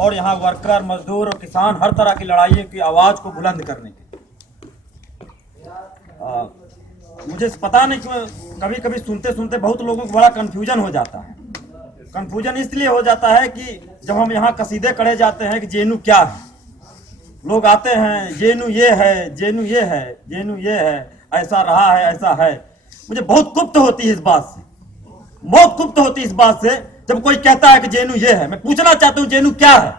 और यहाँ वर्कर, मजदूर और किसान हर तरह की लड़ाई की आवाज़ को बुलंद करने की। मुझे पता नहीं क्यों कभी कभी सुनते सुनते बहुत लोगों को बड़ा कन्फ्यूजन हो जाता है। कन्फ्यूजन इसलिए हो जाता है कि जब हम यहाँ कसीदे कढ़े जाते हैं कि जेएनयू क्या है, लोग आते हैं जेएनयू ये है, जेएनयू ये है, जेएनयू ये है, ऐसा रहा है, ऐसा है। मुझे बहुत कुप्त होती है इस बात से, बहुत कुप्त होती है इस बात से जब कोई कहता है कि जेएनयू ये है। मैं पूछना चाहता हूँ जेएनयू क्या है,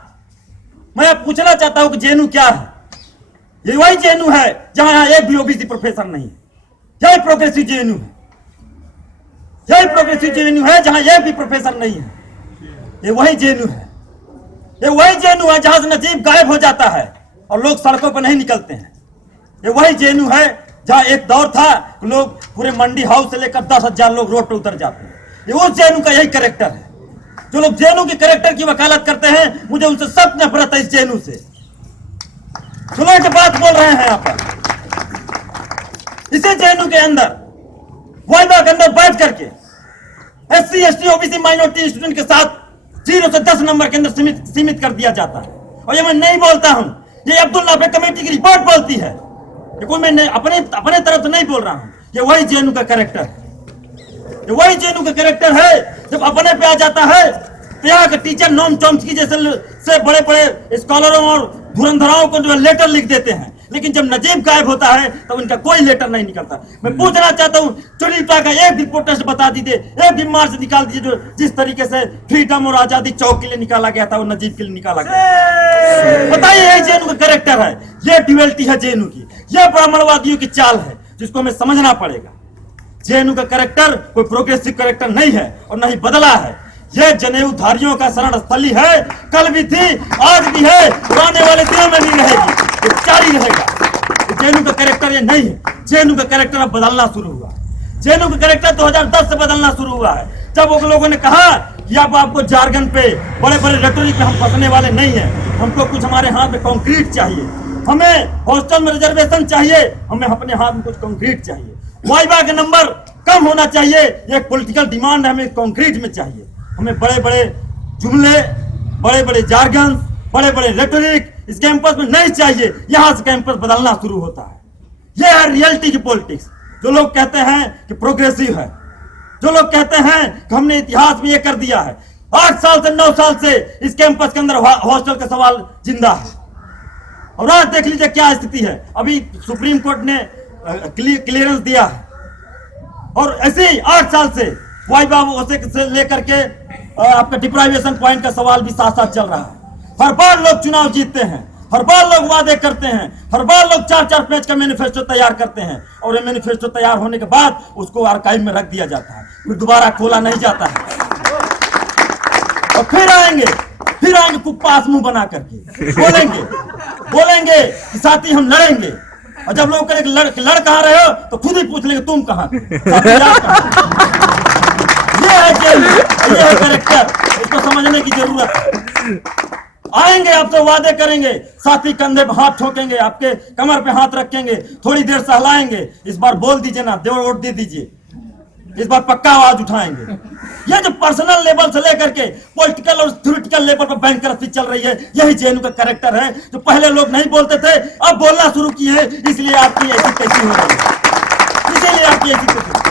मैं पूछना चाहता हूँ कि जेएनयू क्या है। ये वही जेएनयू है जहाँ यहाँ एक भी ओबीसी प्रोफेसर नहीं है। यही प्रोग्रेसिव जेएनयू है, यही प्रोग्रेसिव जेएनयू है जहाँ एक भी प्रोफेसर नहीं है। ये वही जेएनयू है, ये वही जेएनयू है जहाँ से नजीब गायब हो जाता है और लोग सड़कों पर नहीं निकलते हैं। ये वही जेएनयू है जहाँ एक दौर था लोग पूरे मंडी हाउस से लेकर 10,000 लोग रोड पर उतर जाते हैं। ये उस जेएनयू का यही कैरेक्टर है। जो लोग जेएनयू के कैरेक्टर की वकालत करते हैं, मुझे उनसे सख्त नफरत है इस जेएनयू से। सुनो की बात बोल रहे हैं यहाँ पर, इसे जेएनयू के अंदर वाइवा के अंदर बैठ करके SC, ST, OBC, minority student के साथ 0 से 10 नंबर के अंदर सीमित कर दिया जाता है। और ये मैं नहीं बोलता हूं, ये अब्दुल नाफे कमेटी की रिपोर्ट बोलती है। ये कोई मैं अपने तरफ से नहीं बोल रहा हूं। ये वही जेएनयू का कैरेक्टर है, ये वही जेएनयू का कैरेक्टर है। जब अपने पे आ जाता है तो यहाँ के टीचर नोम चॉम्स्की जैसे बड़े बड़े स्कॉलरों और धुरंधराओं को जो लेटर लिख देते हैं, लेकिन जब नजीब गायब होता है तो उनका कोई लेटर नहीं निकलता। मैं पूछना चाहता हूँ, चुनीता का एक भी प्रोटेस्ट बता दीजिए, एक भी मार्च निकाल दीजिए जो जिस तरीके से फ्रीडम और आजादी चौक के लिए निकाला गया था वो नजीब के लिए निकाला गया। बताइए, यही जेएनयू का कैरेक्टर है, ये ड्यूअलिटी है जेएनयू की, ये ब्राह्मणवादियों की चाल है जिसको हमें समझना पड़ेगा। जेएनयू का कैरेक्टर कोई प्रोग्रेसिव कैरेक्टर नहीं है और नहीं बदला है। ये जनेऊधारियों का शरण स्थली है, कल भी थी, आज भी है, आने वाले दिनों में भी रहेगी, ये जारी रहेगा। जेएनयू का कैरेक्टर ये नहीं है। जेएनयू का कैरेक्टर अब बदलना शुरू हुआ। जेएनयू का कैरेक्टर 2010 से बदलना शुरू हुआ है, जब उन लोगों ने कहा कि अब आपको जार्गन पे, बड़े बड़े रेटोरिक पे हम फंसने वाले नहीं है, हमको कुछ हमारे हाथ में कंक्रीट चाहिए, हमें हॉस्टल में रिजर्वेशन चाहिए, हमें अपने हाथ में कुछ कंक्रीट चाहिए, वाइवा के नंबर कम होना चाहिए, ये पॉलिटिकल डिमांड है, हमें कंक्रीट में चाहिए। हमें बड़े बड़े जुमले, बड़े बड़े जार्गन, बड़े बड़े रेटोरिक इस कैंपस में नहीं चाहिए। यहां से कैंपस बदलना शुरू होता है। यह है रियलिटी की पॉलिटिक्स। जो लोग कहते हैं कि प्रोग्रेसिव है, जो लोग कहते हैं कि हमने इतिहास में यह कर दिया है, 8 साल से 9 साल से इस कैंपस के अंदर हॉस्टल का सवाल जिंदा है। और आज देख लीजिए क्या स्थिति है। अभी सुप्रीम कोर्ट ने क्लियरेंस दिया है और ऐसे ही 8 साल से वाइवा से लेकर के आपका डिप्राइवेशन पॉइंट का सवाल भी साथ साथ चल रहा है। हर बार लोग चुनाव जीतते हैं, हर बार लोग वादे करते हैं, हर बार लोग 4-4 पेज का मैनिफेस्टो तैयार करते हैं और ये मैनिफेस्टो तैयार होने के बाद उसको आर्काइव में रख दिया जाता है, फिर दोबारा खोला नहीं जाता है। और फिर आएंगे कुप्पा मुंह बना करके बोलेंगे कि साथी हम लड़ेंगे। और जब लोग कहेंगे लड़ कहाँ रहे हो तो खुद ही पूछ लेंगे तुम कहाँ थे। ये है कैरेक्टर, इसको समझने की जरूरत है। आएंगे आपसे वादे करेंगे, साथी कंधे पे हाथ ठोकेंगे, आपके कमर पे हाथ रखेंगे, थोड़ी देर सहलाएंगे। इस बार बोल दीजिए ना, वोट दे दीजिए, इस बार पक्का आवाज उठाएंगे। ये जो पर्सनल लेवल से लेकर के पॉलिटिकल और थ्योरेटिकल लेवल पर बैंकरप्सी चल रही है, यही जेएनयू का कैरेक्टर है। जो पहले लोग नहीं बोलते थे अब बोलना शुरू किए हैं, इसलिए आपकी ऐसी कैसी हो रही है,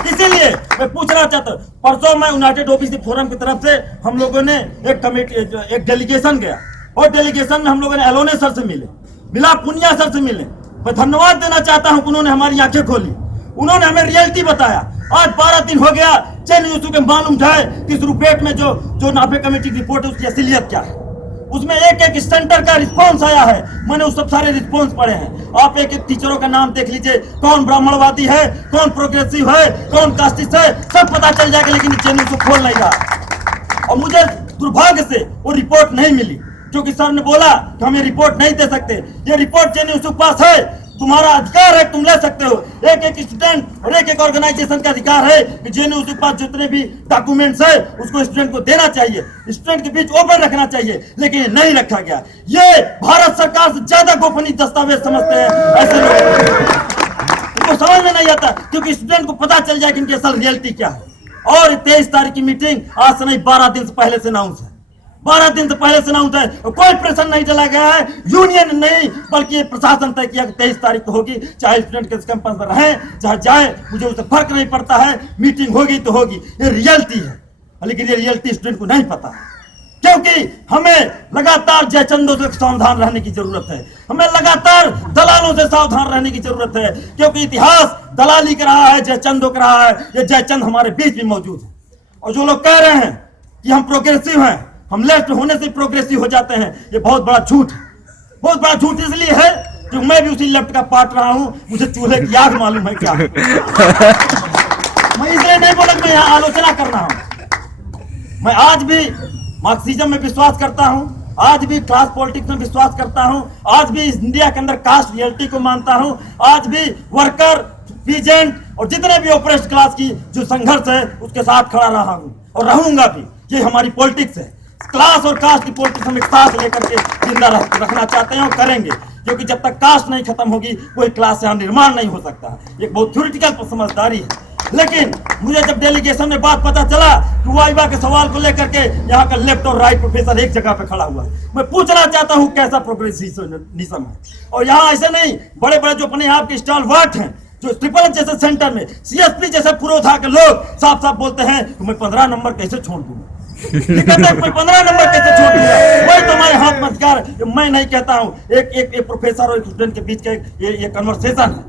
इसीलिए मैं पूछना चाहता हूँ। परसों मैं यूनाइटेड ओबीसी फोरम की तरफ से हम लोगों ने एक डेलीगेशन गया और डेलीगेशन में हम लोगों ने एलोने सर से मिला, पुनिया सर से मिले। मैं धन्यवाद देना चाहता हूँ, उन्होंने हमारी आंखें खोली, उन्होंने हमें रियलिटी बताया। आज 12 दिन हो गया जेएनयू के मालूम उठाए कि इस रिपोर्ट में जो नाफे कमेटी की रिपोर्ट है उसकी असलियत क्या है। उसमें एक सेंटर का रिस्पांस आया है, मैंने उस सब सारे रिस्पांस पढ़े हैं। आप एक टीचरों का नाम देख लीजिए, कौन ब्राह्मणवादी है, कौन प्रोग्रेसिव है, कौन कास्टिस्ट है, सब पता चल जाएगा, लेकिन जेएनयू को खोल नहीं रहा। और मुझे दुर्भाग्य से वो रिपोर्ट नहीं मिली, क्योंकि सर ने बोला कि हम ये रिपोर्ट नहीं दे सकते। ये रिपोर्ट जेएनयू के पास है, तुम्हारा अधिकार है, तुम ले सकते हो। एक स्टूडेंट और एक ऑर्गेनाइजेशन का अधिकार है कि जेएनयू के पास जितने भी डॉक्यूमेंट्स है उसको स्टूडेंट को देना चाहिए, स्टूडेंट के बीच ओपन रखना चाहिए, लेकिन ये नहीं रखा गया। ये भारत सरकार से ज्यादा गोपनीय दस्तावेज समझते हैं ऐसे लोग, उनको समझ में नहीं आता, क्योंकि स्टूडेंट को पता चल जाए कि इनकी असल रियलिटी क्या है। और 23 तारीख की मीटिंग आज से नहीं 12 दिन से पहले से अनाउंस है, 12 दिन से पहले से अनाउंस है, कोई प्रेशर नहीं चला गया है, यूनियन नहीं बल्कि ये प्रशासन तय किया कि 23 तारीख को होगी, चाहे स्टूडेंट के कैंपस पर रहे चाहे जाए, मुझे उससे फर्क नहीं पड़ता है, मीटिंग होगी तो होगी, ये रियलिटी है। लेकिन ये रियलिटी स्टूडेंट को नहीं पता है, क्योंकि हमें लगातार जयचंदों से सावधान रहने की जरूरत है, हमें लगातार दलालों से सावधान रहने की जरूरत है, क्योंकि इतिहास दलाली का रहा है, जयचंदों का रहा है, ये जयचंद हमारे बीच भी मौजूद है। और जो लोग कह रहे हैं कि हम प्रोग्रेसिव हैं, हम लेफ्ट होने से प्रोग्रेसिव हो जाते हैं, ये बहुत बड़ा झूठ है। बहुत बड़ा झूठ इसलिए है कि मैं भी उसी लेफ्ट का पार्ट रहा हूं, मुझे चूल्हे की आग मालूम है क्या। मैं इसलिए नहीं बोला कि मैं यहाँ आलोचना कर रहा हूं। मैं आज भी मार्क्सिज्म में विश्वास करता हूं, आज भी क्लास पॉलिटिक्स में विश्वास करता हूं, आज भी इंडिया के अंदर कास्ट रियलिटी को मानता हूं, आज भी वर्कर, पीजेंट और जितने भी ओप्रेस्ड क्लास की जो संघर्ष है उसके साथ खड़ा रहा हूं और रहूंगा भी। ये हमारी पॉलिटिक्स है, क्लास और कास्ट की पॉलिटिक्स हम एक साथ लेकर के जिंदा रखना चाहते हैं और करेंगे, क्योंकि जब तक कास्ट नहीं खत्म होगी कोई क्लास यहाँ निर्माण नहीं हो सकता। एक बहुत थ्योरेटिकल समझदारी है। लेकिन मुझे जब डेलीगेशन में बात पता चला कि वाइवा के सवाल को लेकर के यहाँ का लेफ्ट और राइट प्रोफेसर एक जगह पे खड़ा हुआ है, मैं पूछना चाहता हूँ कैसा प्रोग्रेसिविज्म है। और यहाँ ऐसे नहीं, बड़े बड़े जो अपने आप के स्टॉलवर्ट हैं, जो ट्रिपल एच जैसे सेंटर में सीएसपी जैसे पुरोधा के लोग साफ साफ बोलते हैं कि मैं 15 नंबर कैसे छोड़ दूंगा, मैं 15 नंबर कैसे छोड़ दूंगा, वही तो हमारे हाथ में अधिकार। मैं नहीं कहता हूँ, एक प्रोफेसर और एक स्टूडेंट के बीच का ये कन्वर्सेशन है,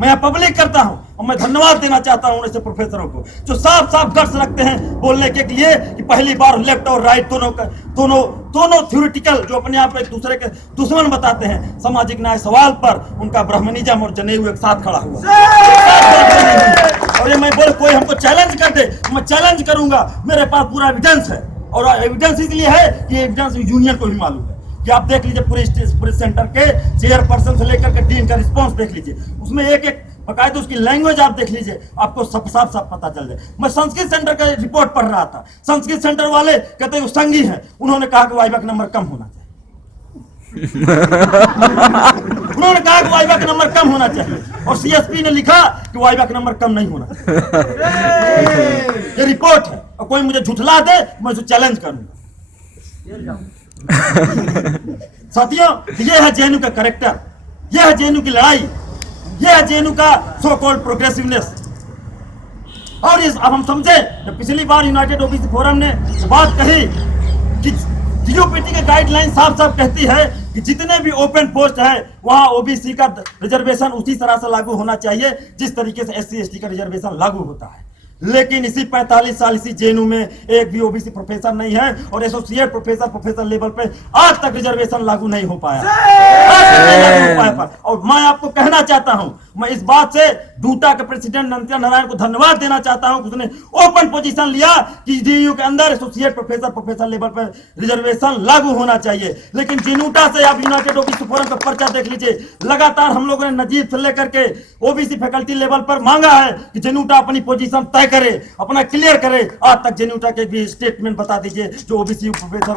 मैं पब्लिक करता हूं। और मैं धन्यवाद देना चाहता हूं ऐसे प्रोफेसरों को जो साफ साफ गट्स रखते हैं बोलने के लिए कि पहली बार लेफ्ट और राइट दोनों थ्योरेटिकल जो अपने आप एक दूसरे के दुश्मन बताते हैं, सामाजिक न्याय सवाल पर उनका ब्राह्मणिज्म और जनेऊ एक साथ खड़ा हुआ। और ये मैं बोल कोई हमको चैलेंज कर दे, मैं चैलेंज करूंगा, मेरे पास पूरा एविडेंस है। और एविडेंस इसलिए है कि एविडेंस यूनियन को भी मालूम है कि आप देख लीजिए पूरे सेंटर के चेयरपर्सन से लेकर के डीन का रिस्पांस देख लीजिए, उसमें एक बकायदा उसकी लैंग्वेज आप देख लीजिए, आपको सब साफ पता चल जाए। मैं संस्कृत सेंटर का रिपोर्ट पढ़ रहा था, संस्कृत सेंटर वाले कहते हैं वो संघी हैं, उन्होंने कहा कि वाइवा का नंबर कम होना चाहिए। उन्होंने कहा कि वाइवा का नंबर कम होना चाहिए, और सीएसपी ने लिखा कि वाइवा का नंबर कम नहीं होना चाहिए। ये रिपोर्ट है, और कोई मुझे झुठला दे मैं उसे चैलेंज करूंगा। साथियों, ये है जेएनयू का कैरेक्टर, ये है जेएनयू की लड़ाई, ये है जेएनयू का सो कॉल्ड प्रोग्रेसिवनेस। और इस अब हम समझे, पिछली बार यूनाइटेड ओबीसी फोरम ने बात कही कि यूपीटी के गाइडलाइन साफ साफ कहती है कि जितने भी ओपन पोस्ट है वहां ओबीसी का रिजर्वेशन उसी तरह से लागू होना चाहिए जिस तरीके से एससी एसटी का रिजर्वेशन लागू होता है। लेकिन इसी 45 साल इसी जेएनयू में एक भी ओबीसी प्रोफेसर नहीं है, और एसोसिएट प्रोफेसर लेवल पे आज तक रिजर्वेशन लागू नहीं हो पाया, और मैं आपको कहना चाहता हूं, मैं इस बात से डूटा के प्रेसिडेंट नंदिया नारायण को धन्यवाद देना चाहता हूं कि उसने ओपन पोजीशन लिया कि जेएनयू के अंदर एसोसिएट प्रोफेसर लेवल पर रिजर्वेशन लागू होना चाहिए। लेकिन जेनूटा से आप यूनाइटेड ओबीसी फोरम का पर्चा देख लीजिए, लगातार हम लोगों ने नजीब से लेकर के ओबीसी फैकल्टी लेवल पर मांगा है कि जेनूटा अपनी पोजीशन तय करे, अपना क्लियर करे। आज तक जेनूटा के भी स्टेटमेंट बता दीजिए जो ओबीसी प्रोफेसर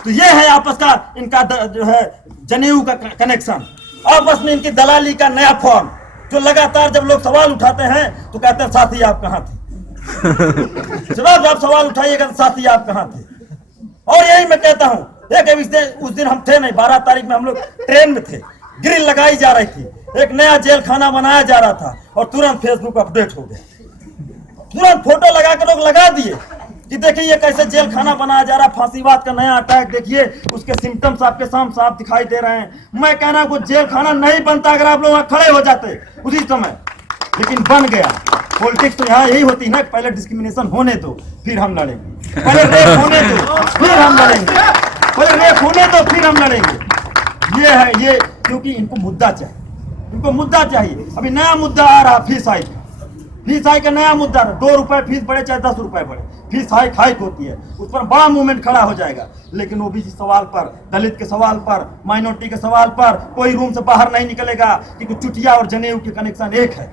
तो ये है आपस का इनका जो है जनेऊ का कनेक्शन, आपस में इनकी दलाली का नया फॉर्म, जो लगातार जब लोग सवाल उठाते हैं तो कहते हैं साथी आप कहां थे। जब आप सवाल उठाइएगा तो साथी आप कहां थे। और यही मैं कहता हूं, उस दिन हम थे नहीं, 12 तारीख में हम लोग ट्रेन में थे, ग्रिल लगाई जा रही थी, एक नया जेल खाना बनाया जा रहा था, और तुरंत फेसबुक अपडेट हो गया, तुरंत फोटो लगा के लोग लगा दिए कि देखिए ये कैसे जेल खाना बनाया जा रहा, फांसीवाद का नया अटैक देखिए, उसके सिम्टम्स आपके सामने साफ दिखाई दे रहे हैं। मैं कह रहा हूं जेल खाना नहीं बनता अगर आप लोग वहां खड़े हो जाते उसी समय, लेकिन बन गया। पॉलिटिक्स तो यहाँ यही होती है ना, पहले डिस्क्रिमिनेशन होने दो फिर हम लड़ेंगे, पहले रेप होने दो फिर हम लड़ेंगे, पहले रेप होने दो फिर हम लड़ेंगे। ये है ये, क्योंकि इनको मुद्दा चाहिए, इनको मुद्दा चाहिए। अभी नया मुद्दा आ रहा फीस हाइक का नया मुद्दा, 2 रुपए फीस बढ़े चाहे 10 रुपए बढ़े, फीस हाइक होती है, उस पर बड़ा मूवमेंट खड़ा हो जाएगा। लेकिन ओबीसी सवाल पर, दलित के सवाल पर, माइनॉरिटी के सवाल पर कोई रूम से बाहर नहीं निकलेगा कि कुछ चुटिया और जनेऊ के कनेक्शन एक है,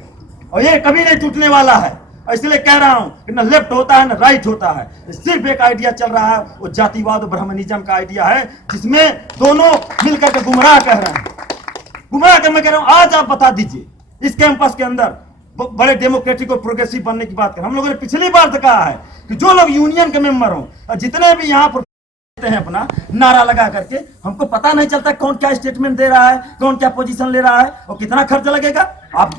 और ये कभी नहीं टूटने वाला है। इसलिए कह रहा हूं कि न लेफ्ट होता है न राइट होता है, सिर्फ एक आइडिया चल रहा है, वो जातिवाद और ब्राह्मणिज्म का आइडिया है, जिसमें दोनों मिलकर के गुमराह कह रहे हैं। गुमराह कर मैं कह रहा हूं, आज आप बता दीजिए इस कैंपस के अंदर बड़े डेमोक्रेटिक और प्रोग्रेसिव बनने की बात करें। हम लोगों ने पिछली बार से कहा है कि जो लोग यूनियन के मेंबर हों और जितने भी यहाँ पर हैं अपना नारा लगा करके, हमको पता नहीं चलता कौन क्या स्टेटमेंट दे रहा है, कौन क्या पोजीशन ले रहा है और कितना खर्च लगेगा। आप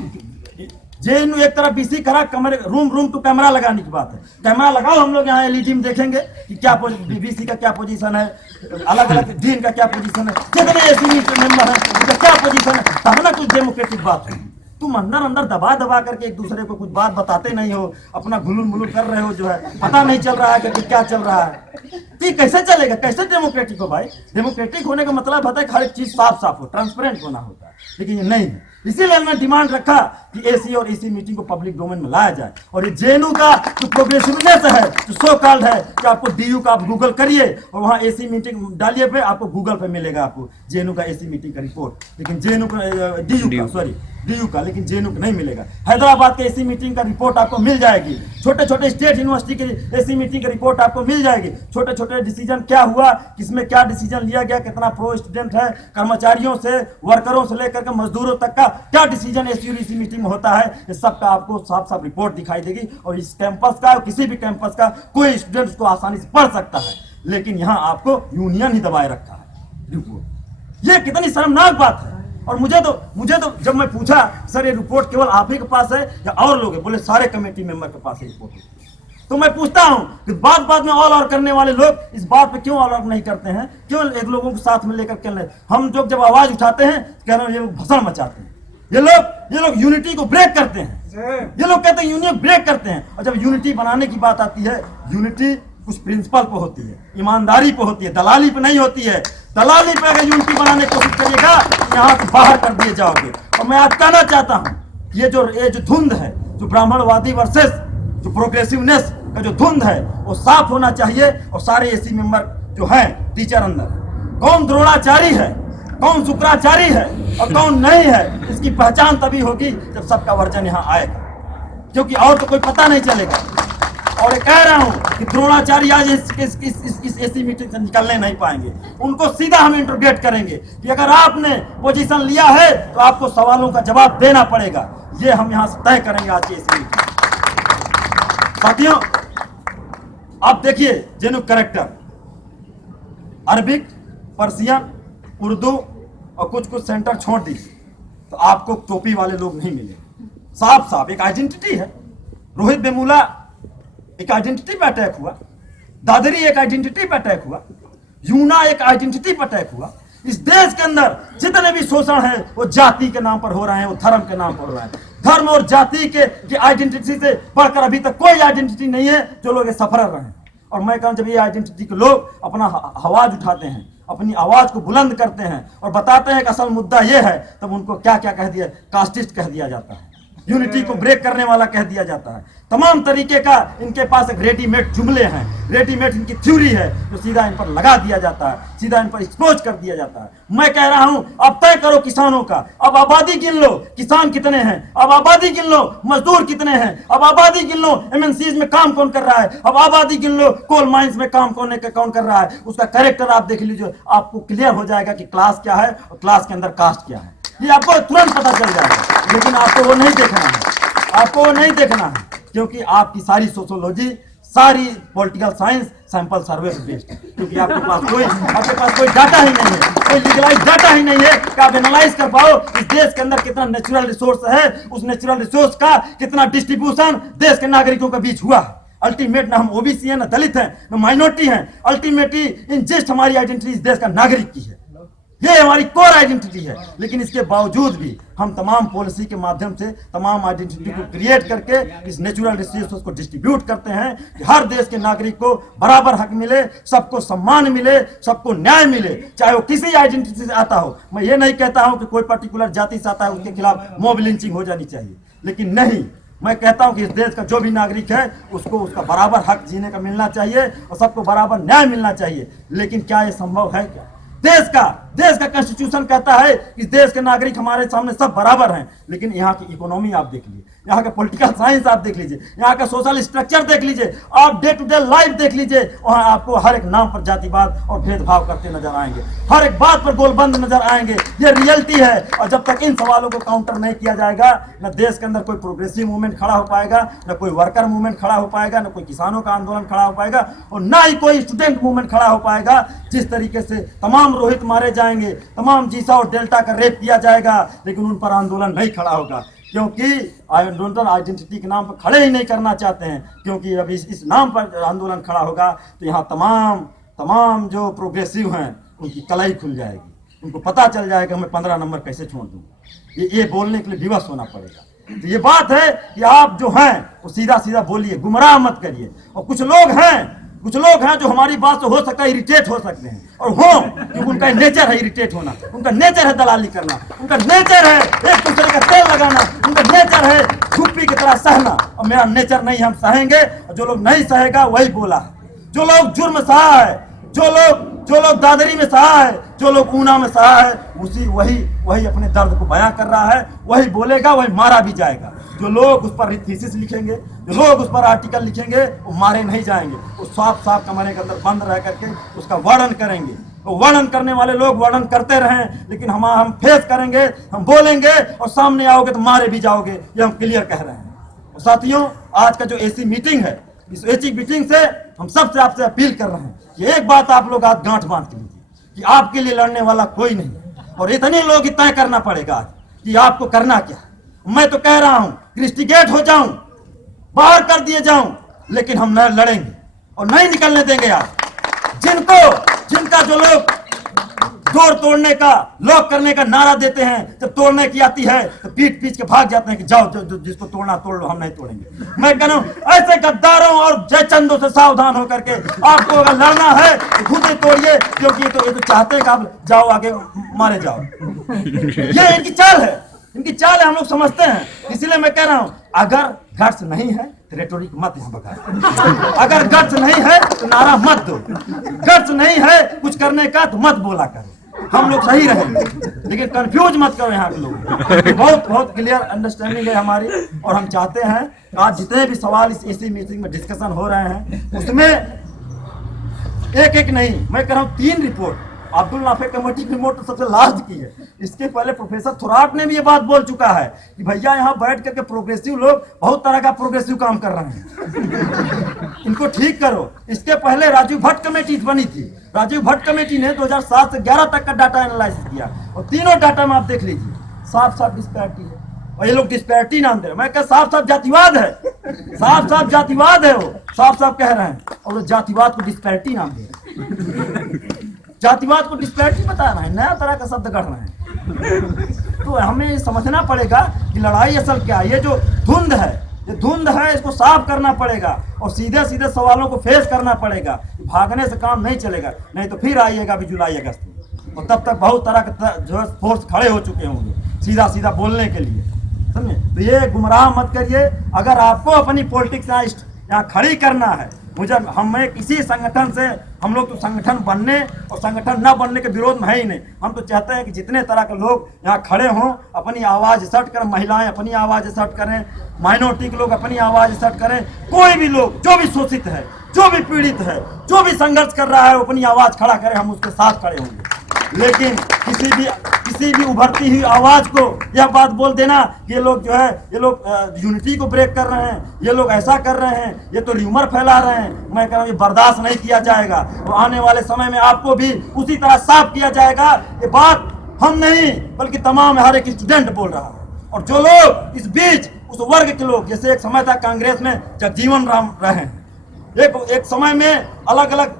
जेएनयू एक तरफ बीसी करा, कमरे रूम टू कैमरा लगाने की बात है। कैमरा लगाओ, हम लोग यहाँ एलईडी में देखेंगे कि क्या बीसी का क्या पोजीशन है, अलग अलग डीन का क्या पोजीशन है, जितने एसी मेंबर है उनका क्या पोजीशन है, तब ना कुछ डेमोक्रेटिक बात है। तुम अंदर अंदर दबा दबा करके एक दूसरे को कुछ बात बताते नहीं हो, अपना घुलुल मुलुल कर रहे हो, जो है पता नहीं चल रहा है कि क्या चल रहा है। तो कैसे चलेगा, कैसे डेमोक्रेटिक हो भाई? डेमोक्रेटिक होने का मतलब होता है कि हर एक चीज साफ साफ हो, ट्रांसपेरेंट होना होता है, लेकिन ये नहीं है। इसीलिए हमने डिमांड रखा कि एसी और ईसी मीटिंग को पब्लिक डोमेन में लाया जाए। और ये जेएनयू का जो प्रोग्रेसिवनेस है, जो सो कॉल्ड है कि आपको डीयू का आप गूगल करिए और वहाँ एसी मीटिंग डालिए पे, आपको गूगल पे मिलेगा आपको जेएनयू का एसी मीटिंग का रिपोर्ट, लेकिन जेएनयू का डीयू का लेकिन जेएनयू का नहीं मिलेगा। हैदराबाद के एसी मीटिंग का रिपोर्ट आपको मिल जाएगी, छोटे छोटे स्टेट यूनिवर्सिटी के एसी मीटिंग का रिपोर्ट आपको मिल जाएगी, छोटे छोटे डिसीजन क्या हुआ, किसमें क्या डिसीजन लिया गया, कितना प्रो स्टूडेंट है, कर्मचारियों से वर्करों से लेकर के मजदूरों तक का क्या डिसीजन एसी और ईसी मीटिंग में होता है, इस सब का आपको साफ साफ रिपोर्ट दिखाई देगी। और इस कैंपस का, किसी भी कैंपस का कोई स्टूडेंट उसको आसानी से पढ़ सकता है, लेकिन यहाँ आपको यूनियन ही दबाए रखा है रिपोर्ट। ये कितनी शर्मनाक बात है। और मुझे तो जब मैं पूछा सर ये रिपोर्ट केवल आप ही के पास है या और लोग है, बोले सारे कमेटी मेंबर के पास है रिपोर्ट। तो मैं पूछता हूं कि बात में ऑल आउट करने वाले लोग इस बात पे क्यों ऑल आउट नहीं करते हैं, क्यों एक लोगों को साथ में लेकर के? हम जब आवाज उठाते हैं कह रहे हैं ये लोग भसड़ मचाते हैं, ये लोग यूनिटी को ब्रेक करते हैं, ये लोग कहते हैं यूनियन ब्रेक करते हैं। और जब यूनिटी बनाने की बात आती है, यूनिटी कुछ प्रिंसिपल पे होती है, ईमानदारी पे होती है, दलाली पे नहीं होती है। दलाली पे अगर यूनिटी बनाने की कोशिश करिएगा यहाँ से बाहर कर दिए जाओगे। और मैं आज कहना चाहता हूँ ये जो धुंध है, जो ब्राह्मणवादी वर्सेस जो प्रोग्रेसिवनेस का जो धुंध है, वो साफ होना चाहिए। और सारे एसी मेंबर जो हैं टीचर अंदर, कौन द्रोणाचारी है, कौन शुक्राचारी है और कौन नहीं है, इसकी पहचान तभी होगी जब सबका वर्जन यहाँ आएगा, क्योंकि और तो कोई पता नहीं चलेगा। और ये कह रहा हूं कि द्रोणाचार्य आज इस एसी मीटिंग से निकलने नहीं पाएंगे। उनको सीधा हम इंटरोगेट करेंगे कि अगर आपने पोजीशन लिया है तो आपको सवालों का जवाब देना पड़ेगा। ये हम यहां से तय करेंगे आज की एसी मीटिंग। साथियों, आप देखिए JNU character, Arabic, Persian, Urdu और कुछ सेंटर छोड़ दीजिए तो आपको टोपी वाले लोग नहीं मिले। साफ साफ एक आइडेंटिटी है। रोहित वेमुला एक आइडेंटिटी पे अटैक हुआ, दादरी एक आइडेंटिटी पे अटैक हुआ, यूना एक आइडेंटिटी पे अटैक हुआ। इस देश के अंदर जितने भी शोषण है वो जाति के नाम पर हो रहे हैं, वो धर्म के नाम पर हो रहे हैं। धर्म और जाति के आइडेंटिटी से बढ़कर अभी तक कोई आइडेंटिटी नहीं है जो लोग सफर रहे हैं। और मैं कहूँ जब ये आइडेंटिटी के लोग अपना आवाज उठाते हैं, अपनी आवाज को बुलंद करते हैं और बताते हैं कि असल मुद्दा ये है, तब उनको क्या क्या कह दिया, कास्टिस्ट कह दिया जाता है, यूनिटी को ब्रेक करने वाला कह दिया जाता है। तमाम तरीके का इनके पास एक रेडीमेड जुमले हैं, रेडीमेड इनकी थ्योरी है जो सीधा इन पर लगा दिया जाता है, सीधा इन पर एक्सपोज कर दिया जाता है। मैं कह रहा हूं अब तय करो किसानों का, अब आबादी गिन लो, किसान कितने हैं, अब आबादी गिन लो, मजदूर कितने हैं, अब आबादी गिन लो, एमएनसीज में काम कौन कर रहा है, अब आबादी गिन लो, कोल माइंस में काम कौन कर रहा है। उसका कैरेक्टर आप देख लीजिए, आपको क्लियर हो जाएगा कि क्लास क्या है और क्लास के अंदर कास्ट क्या है, ये आपको तुरंत पता चल जाएगा। लेकिन आपको वो नहीं देखना है, आपको वो नहीं देखना है, क्योंकि आपकी सारी सोशियोलॉजी, सारी पॉलिटिकल साइंस सैंपल सर्वे पे बेस्ड है। क्योंकि आपके पास कोई डाटा ही नहीं है, कोई लीगलाइज डाटा ही नहीं है कि आप एनालाइज कर पाओ इस देश के अंदर कितना नेचुरल रिसोर्स है, उस नेचुरल रिसोर्स का कितना डिस्ट्रीब्यूशन देश के नागरिकों के बीच हुआ है। अल्टीमेट ना हम ओबीसी हैं, ना दलित हैं, ना माइनॉरिटी हैं, अल्टीमेटली इन जस्ट हमारी आइडेंटिटी इस देश का नागरिक की है, ये हमारी कोर आइडेंटिटी है। लेकिन इसके बावजूद भी हम तमाम पॉलिसी के माध्यम से तमाम आइडेंटिटी को क्रिएट करके इस नेचुरल रिसोर्स को डिस्ट्रीब्यूट करते हैं कि हर देश के नागरिक को बराबर हक मिले, सबको सम्मान मिले, सबको न्याय मिले, चाहे वो किसी आइडेंटिटी से आता हो। मैं ये नहीं कहता हूं कि कोई पर्टिकुलर जाति से आता है उसके खिलाफ मॉब लिंचिंग हो जानी चाहिए, लेकिन नहीं, मैं कहता हूं कि इस देश का जो भी नागरिक है उसको उसका बराबर हक जीने का मिलना चाहिए और सबको बराबर न्याय मिलना चाहिए। लेकिन क्या ये संभव है? क्या देश का कॉन्स्टिट्यूशन कहता है कि देश के नागरिक हमारे सामने सब बराबर हैं, लेकिन यहाँ की इकोनॉमी आप देख लीजिए, यहाँ का पॉलिटिकल साइंस आप देख लीजिए, यहाँ का सोशल स्ट्रक्चर देख लीजिए, आप डे टू डे लाइफ देख लीजिए, वहाँ आपको हर एक नाम पर जातिवाद और भेदभाव करते नजर आएंगे, हर एक बात पर गोलबंद नजर आएंगे। ये रियलिटी है। और जब तक इन सवालों को काउंटर नहीं किया जाएगा, न देश के अंदर कोई प्रोग्रेसिव मूवमेंट खड़ा हो पाएगा, न कोई वर्कर मूवमेंट खड़ा हो पाएगा, न कोई किसानों का आंदोलन खड़ा हो पाएगा, और ना ही कोई स्टूडेंट मूवमेंट खड़ा हो पाएगा। जिस तरीके से तमाम रोहित मारे जाएंगे, तमाम जीसा और डेल्टा का रेप किया जाएगा, लेकिन उन पर आंदोलन नहीं खड़ा होगा, क्योंकि आइडेंटिटी के नाम पर खड़े ही नहीं करना चाहते हैं। क्योंकि अब इस नाम पर आंदोलन खड़ा होगा तो यहाँ तमाम जो प्रोग्रेसिव हैं उनकी कलाई खुल जाएगी, उनको पता चल जाएगा मैं 15 नंबर कैसे छोड़ दूंगा। ये बोलने के लिए विवश होना पड़ेगा। तो ये बात है कि आप जो हैं वो सीधा सीधा बोलिए, गुमराह मत करिए। और कुछ लोग हैं जो हमारी बात से हो सकता है इरिटेट हो सकते हैं, और हो, क्योंकि उनका नेचर है इरिटेट होना, उनका नेचर है दलाली करना, उनका नेचर है एक दूसरे का तेल लगाना, उनका नेचर है छुप्पी की तरह सहना। और मेरा नेचर नहीं, हम सहेंगे। जो लोग नहीं सहेगा वही बोला है। जो लोग जुर्म सहा है, जो लोग दादरी में सहा है, जो लोग ऊना में सहा है, वही अपने दर्द को बयां कर रहा है, वही बोलेगा, वही मारा भी जाएगा। जो लोग उस पर थीसिस लिखेंगे, जो लोग उस पर आर्टिकल लिखेंगे, वो मारे नहीं जाएंगे, वो साफ कमरे के अंदर बंद रह करके उसका वर्णन करेंगे। तो वर्णन करने वाले लोग वर्णन करते रहें, लेकिन हम फेस करेंगे, हम बोलेंगे, और सामने आओगे तो मारे भी जाओगे। ये हम क्लियर कह रहे हैं। और साथियों, आज का जो एसी मीटिंग है, इस एसी मीटिंग से हम सबसे आपसे अपील कर रहे हैं कि एक बात आप लोग आज गांठ बांध के लीजिए कि आपके लिए लड़ने वाला कोई नहीं, और इतने लोग ही तय करना पड़ेगा आज कि आपको करना क्या। मैं तो कह रहा हूं क्रिस्टिगेट हो जाऊं, बाहर कर दिए जाऊं, लेकिन हम न लड़ेंगे और नहीं निकलने देंगे। आप जिनका जो लोग डोर तोड़ने का, लॉक करने का नारा देते हैं, जब तोड़ने की आती है तो पीट के भाग जाते हैं कि जाओ जिसको तोड़ना तोड़ लो, हम नहीं तोड़ेंगे। मैं कह रहा हूं ऐसे गद्दारों और जयचंदों से सावधान होकर के आपको अगर लड़ना है तो खुद ही तोड़िए, क्योंकि ये तो चाहते हैं कि आप जाओ आगे मारे जाओ। ये इनकी चाल है, हम लोग समझते हैं। इसलिए मैं कह रहा हूं अगर गट्स नहीं है तो रेटोरिक मत यहाँ बगा, अगर गट्स नहीं है तो नारा मत दो, गट्स नहीं है कुछ करने का तो मत बोला करो। हम लोग सही रहेंगे, लेकिन कंफ्यूज मत करो यहाँ के लोग। बहुत क्लियर अंडरस्टैंडिंग है हमारी, और हम चाहते हैं कि आज जितने भी सवाल इसी मीटिंग में डिस्कशन हो रहे हैं, उसमें एक नहीं, मैं कह रहा हूँ 3 रिपोर्ट। अब्दुल नाफे कमेटी की रिपोर्ट तो सबसे लास्ट की है। इसके पहले प्रोफेसर थोराट ने भी ये बात बोल चुका है कि भैया यहाँ बैठ करके प्रोग्रेसिव लोग बहुत तरह का प्रोग्रेसिव काम कर रहे हैं, इनको ठीक करो। इसके पहले राजीव भट्ट कमेटी बनी थी। राजीव भट्ट कमेटी ने 2007 से 11 तक का डाटा एनालाइसिस किया, और तीनों डाटा में आप देख लीजिए साफ डिस्पैरिटी है। और ये लोग डिस्पैरिटी नाम दे रहे हैं। मैं कह साफ जातिवाद है, साफ जातिवाद है, वो साफ कह रहे हैं, और वो जातिवाद को डिस्पैरिटी नाम दे रहे हैं। जातिवाद को डिस्पैरिटी बता रहे हैं, नया तरह का शब्द गढ़ रहे हैं। तो हमें समझना पड़ेगा कि लड़ाई असल क्या है। ये जो धुंध है, इसको साफ करना पड़ेगा, और सीधे सवालों को फेस करना पड़ेगा। भागने से काम नहीं चलेगा, नहीं तो फिर आइएगा अभी जुलाई अगस्त में, और तब तक बहुत तरह के जो फोर्स खड़े हो चुके होंगे सीधा बोलने के लिए, समझे। तो ये गुमराह मत करिए। अगर आपको अपनी पॉलिटिक्स यहाँ खड़ी करना है, हमें किसी संगठन से, हम लोग तो संगठन बनने और संगठन न बनने के विरोध में है ही नहीं। हम तो चाहते हैं कि जितने तरह के लोग यहाँ खड़े हों, अपनी आवाज़ सट करें, महिलाएं अपनी आवाज़ सट करें, माइनॉरिटी के लोग अपनी आवाज़ सट करें, कोई भी लोग जो भी शोषित है, जो भी पीड़ित है, जो भी संघर्ष कर रहा है, वो अपनी आवाज़ खड़ा करे, हम उसके साथ खड़े होंगे। लेकिन किसी भी उभरती हुई आवाज को यह बात बोल देना कि ये लोग यूनिटी को ब्रेक कर रहे हैं, ये लोग ऐसा कर रहे हैं, ये तो र्यूमर फैला रहे हैं, मैं कह रहा हूँ ये बर्दाश्त नहीं किया जाएगा। तो आने वाले समय में आपको भी उसी तरह साफ किया जाएगा। ये बात हम नहीं बल्कि तमाम हर एक स्टूडेंट बोल रहा है। और जो लोग इस बीच उस वर्ग के लोग, जैसे एक समय था कांग्रेस में जगजीवन राम रहे हैं, एक समय में अलग अलग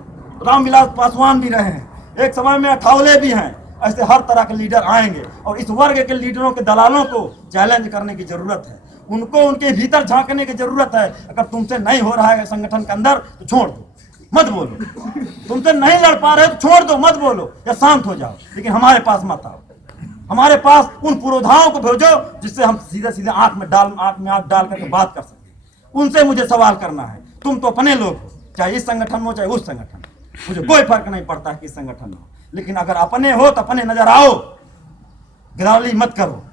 रामविलास पासवान भी रहे हैं, एक समय में अठावले भी हैं। ऐसे हर तरह के लीडर आएंगे, और इस वर्ग के लीडरों के दलालों को चैलेंज करने की जरूरत है, उनको उनके भीतर झांकने की जरूरत है। अगर तुमसे नहीं हो रहा है संगठन के अंदर तो छोड़ दो, मत बोलो। तुमसे नहीं लड़ पा रहे तो छोड़ दो, मत बोलो, या शांत हो जाओ, लेकिन हमारे पास मत आओ। हमारे पास उन पुरोधाओं को भेजो जिससे हम सीधे आंख में आंख डाल करके बात कर सकें। उनसे मुझे सवाल करना है। तुम तो अपने लोग हो, चाहे इस संगठन में हो चाहे उस संगठन में, मुझे कोई फर्क नहीं पड़ता है किस संगठन में हो। लेकिन अगर अपने हो तो अपने नजर आओ, गिरावली मत करो।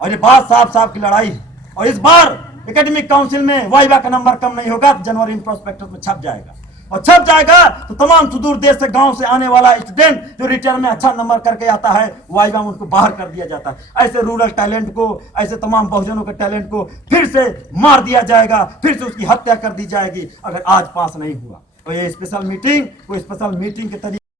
और ये बात साफ साफ की लड़ाई है। और इस बार एकेडमिक काउंसिल में वाइवा का नंबर कम नहीं होगा, जनवरी इन प्रोस्पेक्टस में छप जाएगा। और छप जाएगा तो तमाम सुदूर देश से, गांव से आने वाला स्टूडेंट जो रिटर्न में अच्छा नंबर करके आता है, वाइवा में उनको बाहर कर दिया जाता है। ऐसे रूरल टैलेंट को, ऐसे तमाम बहुजनों के टैलेंट को फिर से मार दिया जाएगा, फिर से उसकी हत्या कर दी जाएगी अगर आज पास नहीं हुआ। और ये स्पेशल मीटिंग, कोई स्पेशल मीटिंग के तरीके